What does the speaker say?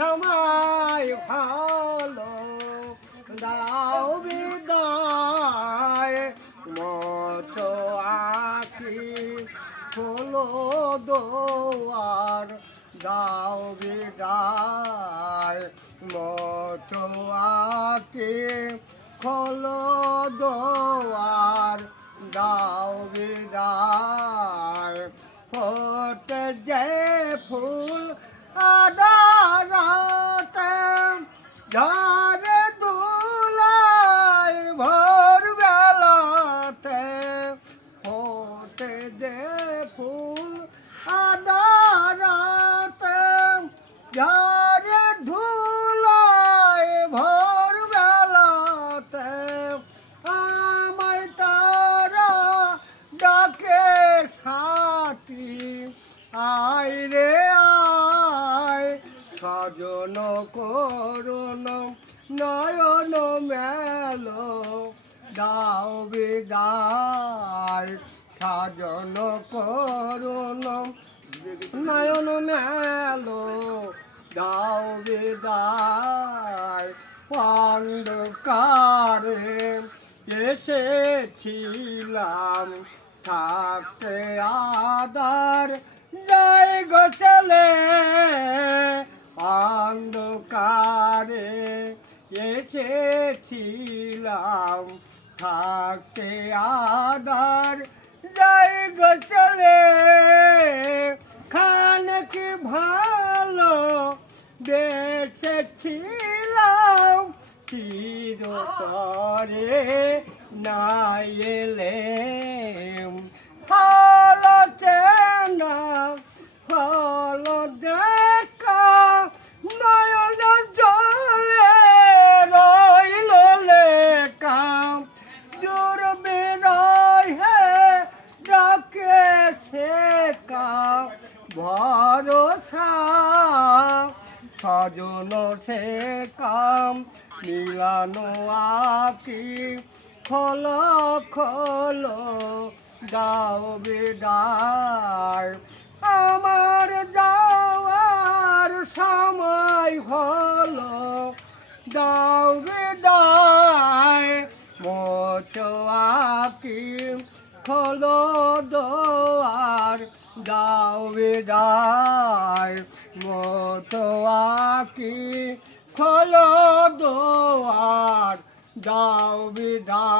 সময় ভালো দাও বিদায় মতো আঁকি খোলো দোয়ার দাও বিদায় মতো আঁকি খোলো দোয়ার দাও বিদায় ফোটে যে ফুল আদারাতে ঝরে দুলাই ভোর বেলাতে ফোটে যে ফুল আদারাতে ঝরে ধুলাই ভোর বেলাতে আমায় তারা ডাকে সাথী আয় রে আয় সাজন করুণ নয়ন মেলো দাও বিদায় সাজন করুণ নয়ন মেলো দাও বিদায় অন্ধকারে এসেছিলাম থাকতে আদার যাই গো চলে অন্ধকারে এসেছিলাম থাকতে আদার যাই গো চলে খানকি ভালো বেঁচেছিলাম চিরতরে না এলে হলো চেনা হলো দেখা নয়ন জলে রইল লেখা দূর বিনয় হে ডাকে শেখা ভরসা সজন সে কাম মিলানো আকি খোলো খোলো দাও বিদায় আমার যাওয়ার সময় হলো দাও বিদায় মোচো আকি খোলো দোয়ার দাও বিদায় মোচো আকি খোলো দোয়ার দাও বিদায়।